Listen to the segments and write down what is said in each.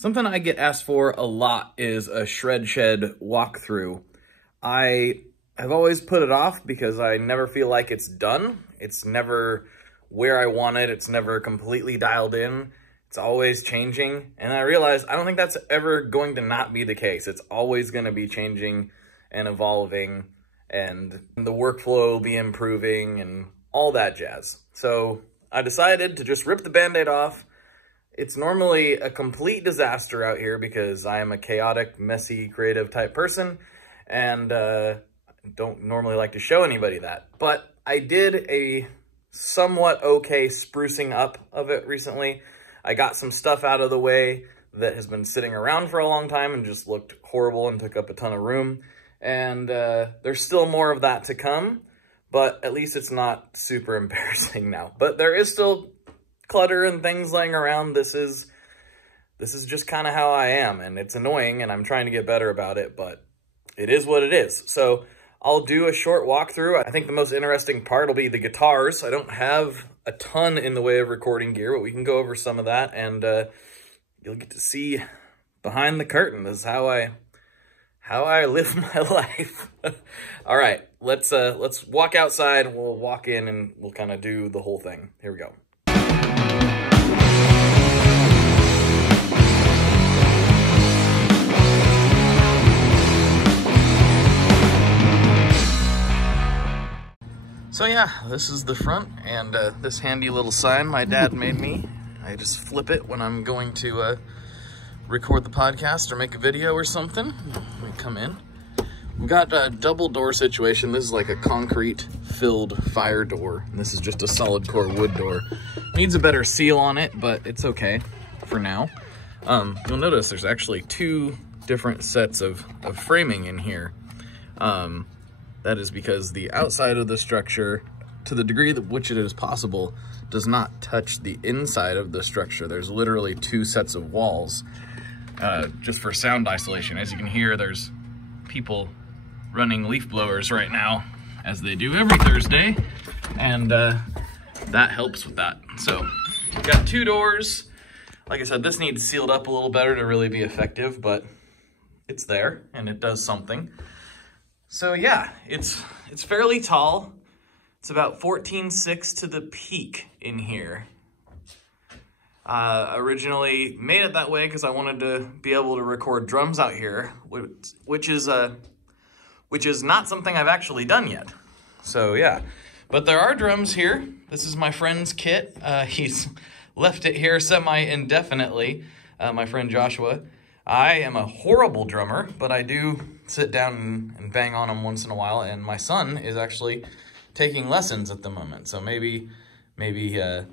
Something I get asked for a lot is a Shredshed walkthrough. I have always put it off because I never feel like it's done. It's never where I want it. It's never completely dialed in. It's always changing. And I realize I don't think that's ever going to not be the case. It's always going to be changing and evolving, and the workflow will be improving and all that jazz. So I decided to just rip the Band-Aid off. It's normally a complete disaster out here because I am a chaotic, messy, creative type person, and don't normally like to show anybody that. But I did a somewhat okay sprucing up of it recently. I got some stuff out of the way that has been sitting around for a long time and just looked horrible and took up a ton of room. And there's still more of that to come, but at least it's not super embarrassing now. But there is still clutter and things laying around. This is just kind of how I am, and it's annoying, and I'm trying to get better about it, but it is what it is. So I'll do a short walkthrough. I think the most interesting part will be the guitars. I don't have a ton in the way of recording gear, but we can go over some of that, and you'll get to see behind the curtain. This is how I live my life. All right, let's walk outside. We'll walk in and we'll kind of do the whole thing. Here we go. So yeah, this is the front, and this handy little sign my dad made me. I just flip it when I'm going to record the podcast or make a video or something. We come in. We've got a double door situation. This is like a concrete filled fire door, and this is just a solid core wood door. Needs a better seal on it, but it's okay for now. You'll notice there's actually two different sets of framing in here. That is because the outside of the structure, to the degree that which it is possible, does not touch the inside of the structure. There's literally two sets of walls just for sound isolation. As you can hear, there's people running leaf blowers right now, as they do every Thursday, and that helps with that. So we've got two doors. Like I said, this needs sealed up a little better to really be effective, but it's there and it does something. So yeah, it's fairly tall. It's about 14.6 to the peak in here. Originally made it that way because I wanted to be able to record drums out here, which is not something I've actually done yet. So yeah, but there are drums here. This is my friend's kit. He's left it here semi-indefinitely, my friend Joshua. I am a horrible drummer, but I do sit down and bang on them once in a while, and my son is actually taking lessons at the moment, so maybe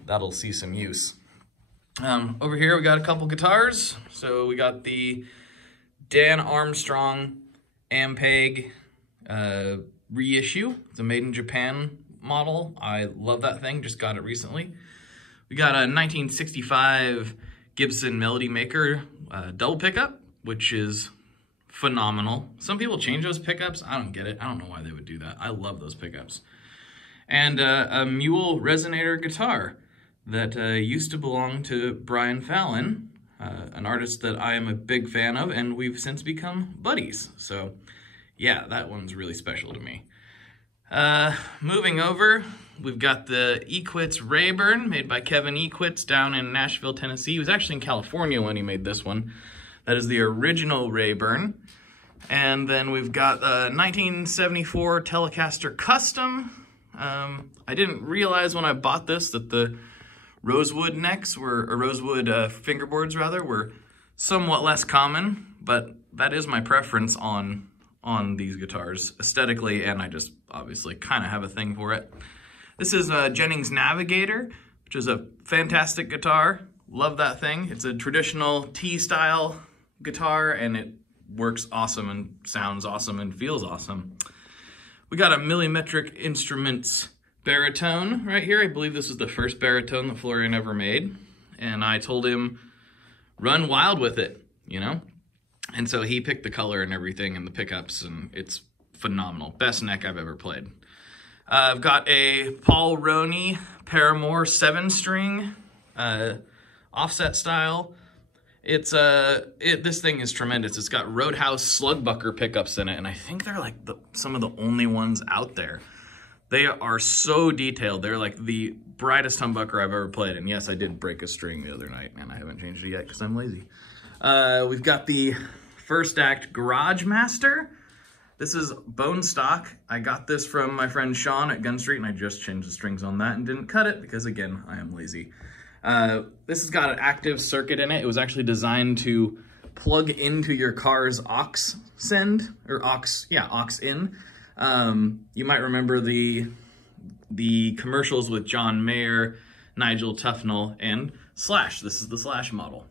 that'll see some use. Over here we got a couple guitars. So we got the Dan Armstrong Ampeg reissue. It's a made in Japan model. I love that thing, just got it recently. We got a 1965 Gibson Melody Maker double pickup, which is phenomenal. Some people change those pickups. I don't get it. I don't know why they would do that. I love those pickups. And a Mule resonator guitar that used to belong to Brian Fallon, an artist that I am a big fan of, and we've since become buddies. So yeah, that one's really special to me. Moving over, we've got the Equitz Rayburn, made by Kevin Equitz down in Nashville, Tennessee. He was actually in California when he made this one. That is the original Rayburn. And then we've got the 1974 Telecaster Custom. I didn't realize when I bought this that the rosewood necks were, or rosewood fingerboards rather, were somewhat less common, but that is my preference on these guitars aesthetically, and I just obviously kind of have a thing for it. This is a Jennings Navigator, which is a fantastic guitar. Love that thing. It's a traditional T-style guitar, and it works awesome and sounds awesome and feels awesome. We got a Millimetric Instruments Baritone right here. I believe this is the first baritone that Florian ever made, and I told him, run wild with it, you know? And so he picked the color and everything and the pickups, and it's phenomenal. Best neck I've ever played. I've got a Paul Roney Paramore 7-string offset style, This thing is tremendous. It's got Roadhouse Slugbucker pickups in it, and I think they're like some of the only ones out there. They are so detailed. They're like the brightest humbucker I've ever played. And yes, I did break a string the other night, and I haven't changed it yet because I'm lazy. We've got the First Act Garage Master. This is bone stock. I got this from my friend Sean at Gun Street, and I just changed the strings on that and didn't cut it because, again, I am lazy. This has got an active circuit in it. It was actually designed to plug into your car's aux send, or aux in. You might remember the commercials with John Mayer, Nigel Tufnell, and Slash. This is the Slash model.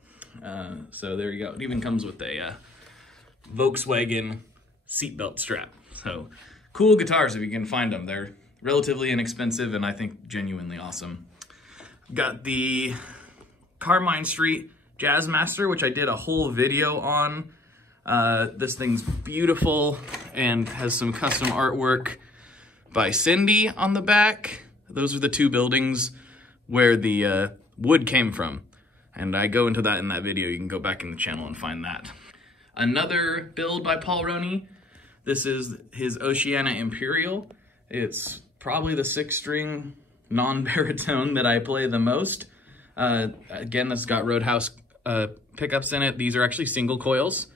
So there you go. It even comes with a Volkswagen seatbelt strap. So cool guitars if you can find them. They're relatively inexpensive and I think genuinely awesome. Got the Carmine Street Jazzmaster, which I did a whole video on. This thing's beautiful and has some custom artwork by Cindy on the back. Those are the two buildings where the wood came from. And I go into that in that video. You can go back in the channel and find that. Another build by Paul Roney. This is his Oceana Imperial. It's probably the 6-string non-baritone that I play the most. Again, this got Roadhouse pickups in it. These are actually single coils,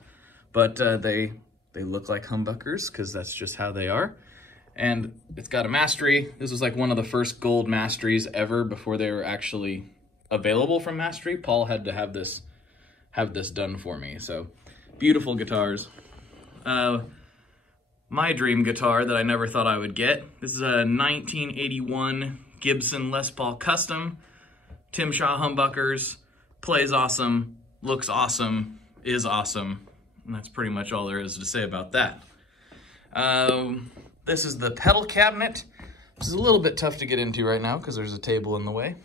but they look like humbuckers because that's just how they are. And it's got a mastery. This was like one of the first gold masteries ever before they were actually available from mastery. Paul had to have this done for me. So beautiful guitars. My dream guitar that I never thought I would get. This is a 1981 Gibson Les Paul Custom. Tim Shaw humbuckers. Plays awesome. Looks awesome. Is awesome. And that's pretty much all there is to say about that. This is the pedal cabinet. This is a little bit tough to get into right now because there's a table in the way.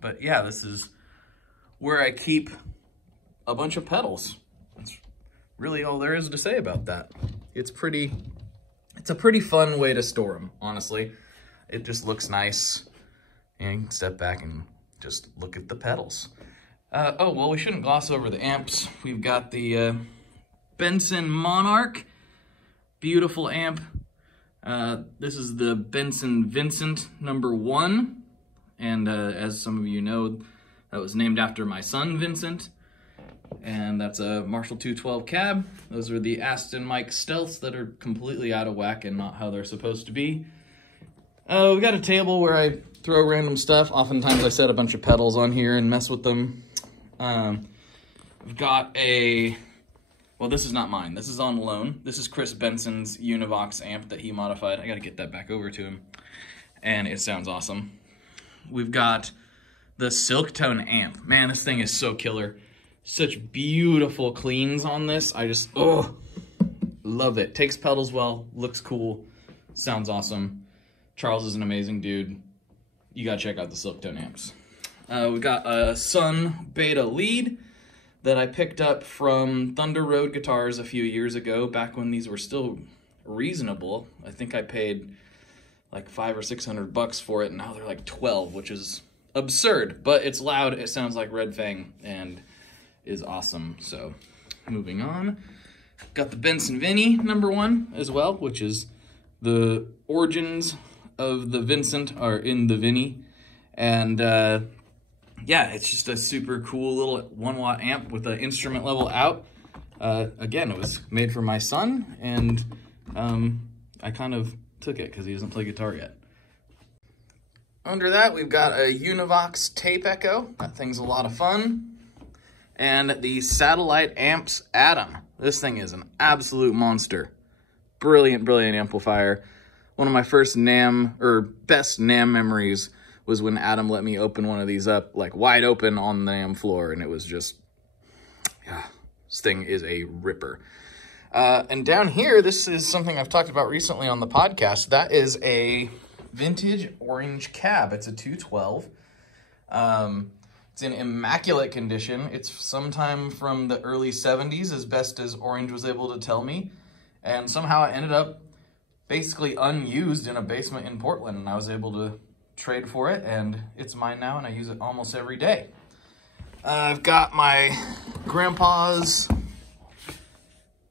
But yeah, this is where I keep a bunch of pedals. That's really all there is to say about that. It's a pretty fun way to store them, honestly. It just looks nice. And you can step back and just look at the pedals. Oh, well, we shouldn't gloss over the amps. We've got the Benson Monarch. Beautiful amp. This is the Benson Vincent #1. And as some of you know, that was named after my son, Vincent. And that's a Marshall 212 cab. Those are the Aston Mike Stealths that are completely out of whack and not how they're supposed to be. We got a table where I throw random stuff. Oftentimes I set a bunch of pedals on here and mess with them. I've got well, this is not mine. This is on loan. This is Chris Benson's Univox amp that he modified. I gotta get that back over to him. And it sounds awesome. We've got the Silktone amp. Man, this thing is so killer. Such beautiful cleans on this. I just, love it. Takes pedals well, looks cool, sounds awesome. Charles is an amazing dude. You gotta check out the Silktone amps. We got a Sun Beta lead that I picked up from Thunder Road Guitars a few years ago, back when these were still reasonable. I think I paid like $500 or $600 for it, and now they're like 12, which is absurd, but it's loud. It sounds like Red Fang and is awesome. So moving on, got the Benson Vinny #1 as well, which is the origins of the Vincent are in the Vinny. And yeah, it's just a super cool little 1-watt amp with an instrument level out. Again, it was made for my son, and I kind of took it because he doesn't play guitar yet. Under that, we've got a Univox Tape Echo. That thing's a lot of fun. And the Satellite Amps Atom. This thing is an absolute monster. Brilliant, brilliant amplifier. One of my first best NAMM memories was when Adam let me open one of these up, like wide open on the NAMM floor, and it was just, yeah, this thing is a ripper. And down here, this is something I've talked about recently on the podcast. That is a vintage orange cab. It's a 212. It's in immaculate condition. It's sometime from the early 70s, as best as Orange was able to tell me. And somehow it ended up basically unused in a basement in Portland, and I was able to trade for it, and it's mine now, and I use it almost every day. I've got my grandpa's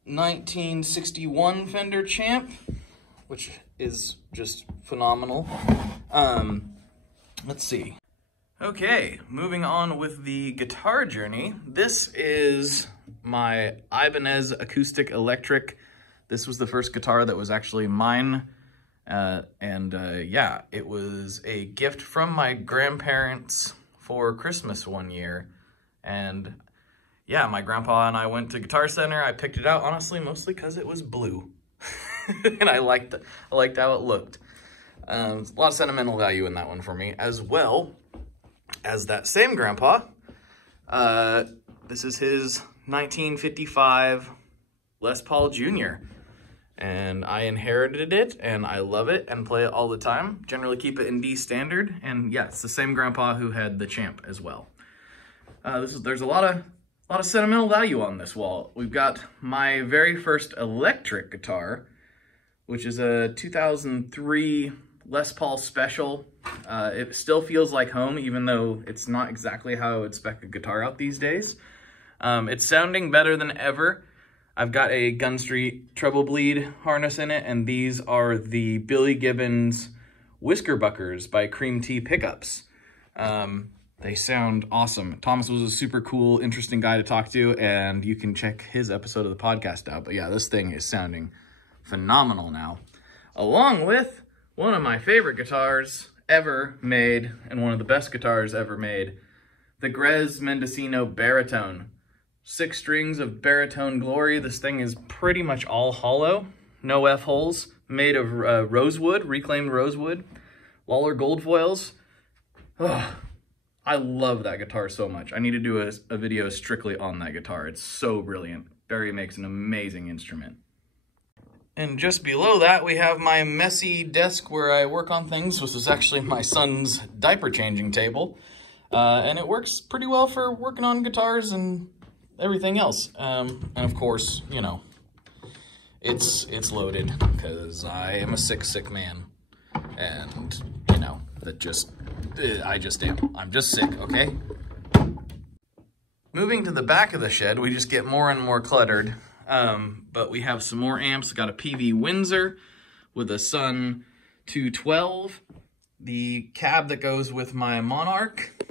1961 Fender Champ, which is just phenomenal. Let's see. Okay, moving on with the guitar journey. This is my Ibanez Acoustic Electric. This was the first guitar that was actually mine. Yeah, it was a gift from my grandparents for Christmas one year. And yeah, my grandpa and I went to Guitar Center. I picked it out, honestly, mostly because it was blue. And I liked how it looked. A lot of sentimental value in that one for me, as well as that same grandpa. This is his 1955 Les Paul Jr. And I inherited it, and I love it and play it all the time. Generally keep it in D standard, and yeah, it's the same grandpa who had the Champ as well. There's a lot of sentimental value on this wall. We've got my very first electric guitar, which is a 2003 Les Paul Special. It still feels like home, even though it's not exactly how I would spec a guitar out these days. It's sounding better than ever. I've got a Gun Street treble bleed harness in it, and these are the Billy Gibbons Whisker Buckers by Cream Tea Pickups. They sound awesome. Thomas was a super cool, interesting guy to talk to, and you can check his episode of the podcast out. But yeah, this thing is sounding phenomenal now. Along with one of my favorite guitars ever made, and one of the best guitars ever made, the Grez Mendocino Baritone. 6 strings of baritone glory. This thing is pretty much all hollow, no F-holes, made of rosewood, reclaimed rosewood, Lawler gold foils. Oh, I love that guitar so much. I need to do a video strictly on that guitar. It's so brilliant. Barry makes an amazing instrument. And just below that, we have my messy desk where I work on things. This is actually my son's diaper changing table. And it works pretty well for working on guitars and everything else. And of course, you know, it's loaded because I am a sick man. And, you know, I just am. I'm just sick, okay? Moving to the back of the shed, we just get more and more cluttered. But we have some more amps. Got a PV Windsor with a Sun 212. The cab that goes with my Monarch.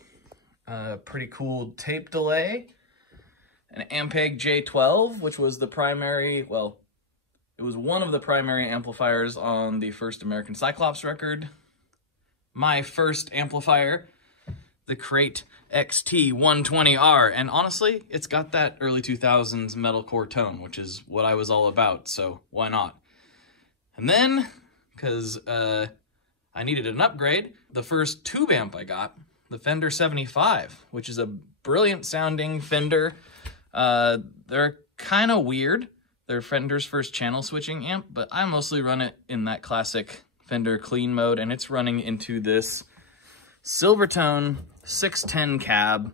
Pretty cool tape delay. An Ampeg J12, which was the primary, well, it was one of the primary amplifiers on the first American Cyclops record. My first amplifier, the Crate XT120R, and honestly, it's got that early 2000s metalcore tone, which is what I was all about, so why not? And then, because I needed an upgrade, the first tube amp I got, the Fender 75, which is a brilliant sounding Fender. They're kind of weird. They're Fender's first channel switching amp, but I mostly run it in that classic Fender clean mode, and it's running into this Silvertone 610 cab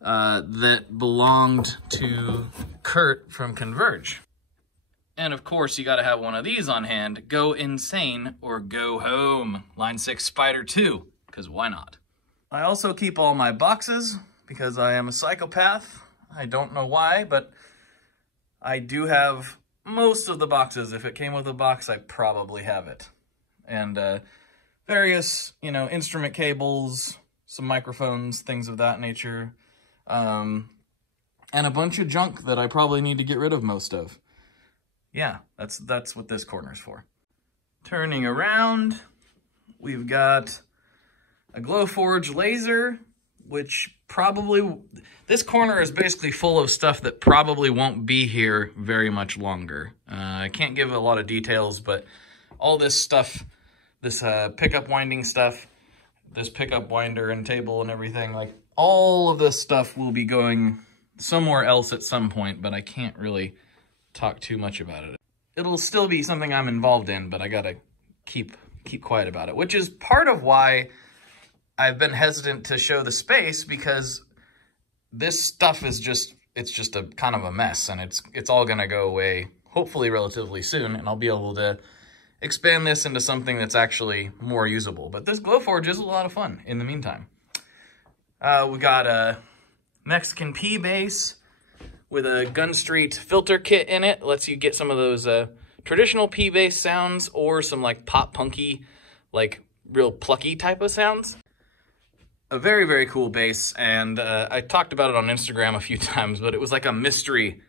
that belonged to Kurt from Converge. And of course, you gotta have one of these on hand. Go insane or go home. Line 6 Spider 2, because why not? I also keep all my boxes because I am a psychopath. I don't know why, but I do have most of the boxes. If it came with a box, I probably have it. And various, you know, instrument cables, some microphones, things of that nature, and a bunch of junk that I probably need to get rid of most of. Yeah, that's what this corner's for. Turning around, we've got a Glowforge Laser, which probably, this corner is basically full of stuff that probably won't be here very much longer. I can't give a lot of details, but all this stuff, this pickup winding stuff, this pickup winder and table and everything, like all of this stuff will be going somewhere else at some point, but I can't really talk too much about it. It'll still be something I'm involved in, but I gotta keep quiet about it, which is part of why I've been hesitant to show the space, because this stuff is it's just a kind of a mess, and it's all gonna go away hopefully relatively soon, and I'll be able to expand this into something that's actually more usable. But this Glowforge is a lot of fun in the meantime. We got a Mexican P bass with a Gun Street filter kit in it. Lets you get some of those traditional P bass sounds or some like pop punky, like real plucky type of sounds. A very, very cool bass, and I talked about it on Instagram a few times, but it was like a mystery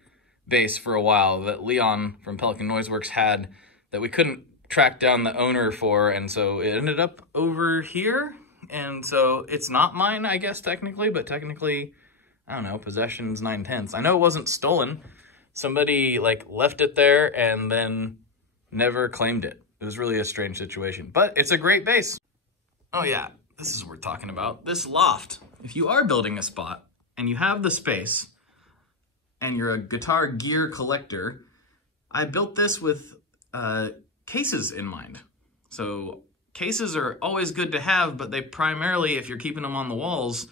bass for a while that Leon from Pelican Noiseworks had that we couldn't track down the owner for, and so it ended up over here. And so it's not mine, I guess, technically, but technically, I don't know, possession's 9/10. I know it wasn't stolen. Somebody like left it there and then never claimed it. It was really a strange situation, but it's a great bass. Oh yeah, this is what we're talking about. This loft, if you are building a spot and you have the space and you're a guitar gear collector, I built this with cases in mind. So cases are always good to have, but they primarily, if you're keeping them on the walls,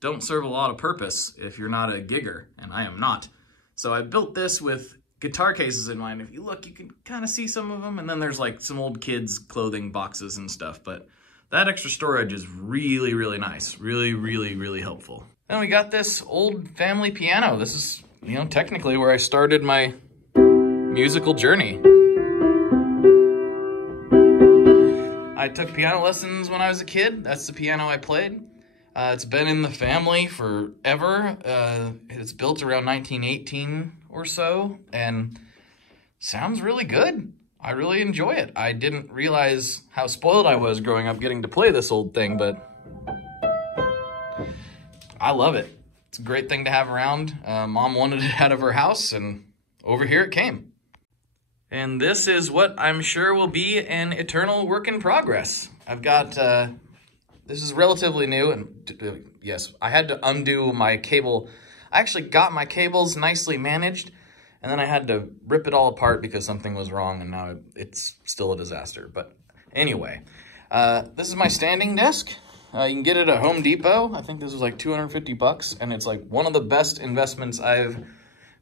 don't serve a lot of purpose if you're not a gigger, and I am not. So I built this with guitar cases in mind. If you look, you can kind of see some of them, and then there's like some old kids' clothing boxes and stuff, but that extra storage is really, really nice. Really, really, really helpful. Then we got this old family piano. This is, you know, technically where I started my musical journey. I took piano lessons when I was a kid. That's the piano I played. It's been in the family forever. It's built around 1918 or so, and sounds really good. I really enjoy it. I didn't realize how spoiled I was growing up getting to play this old thing, but I love it. It's a great thing to have around. Mom wanted it out of her house, and over here it came. And this is what I'm sure will be an eternal work in progress. I've got, this is relatively new, and yes, I had to undo my cable. I actually got my cables nicely managed, and then I had to rip it all apart because something was wrong, and now it's still a disaster. But anyway, this is my standing desk. You can get it at Home Depot. I think this was like 250 bucks, and it's like one of the best investments I've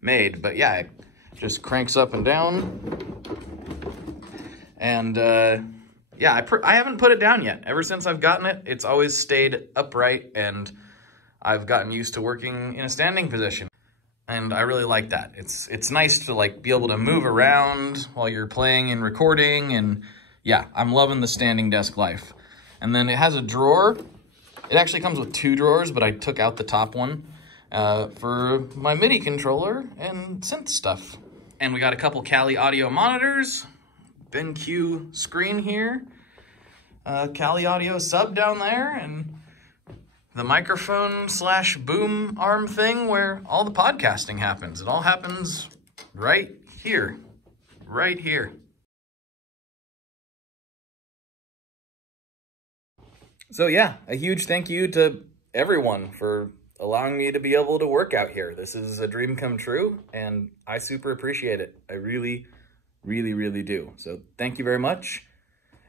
made. But yeah, it just cranks up and down. And yeah, I haven't put it down yet. Ever since I've gotten it, it's always stayed upright, and I've gotten used to working in a standing position. And I really like that. It's nice to like be able to move around while you're playing and recording, and yeah, I'm loving the standing desk life. And then it has a drawer. It actually comes with 2 drawers, but I took out the top one for my MIDI controller and synth stuff. And we got a couple Kali audio monitors, BenQ screen here, Kali audio sub down there, and the microphone / boom arm thing where all the podcasting happens. It all happens right here, right here. So yeah, a huge thank you to everyone for allowing me to be able to work out here. This is a dream come true, and I super appreciate it. I really, really, really do. So thank you very much,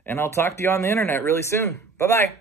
and I'll talk to you on the internet really soon. Bye-bye.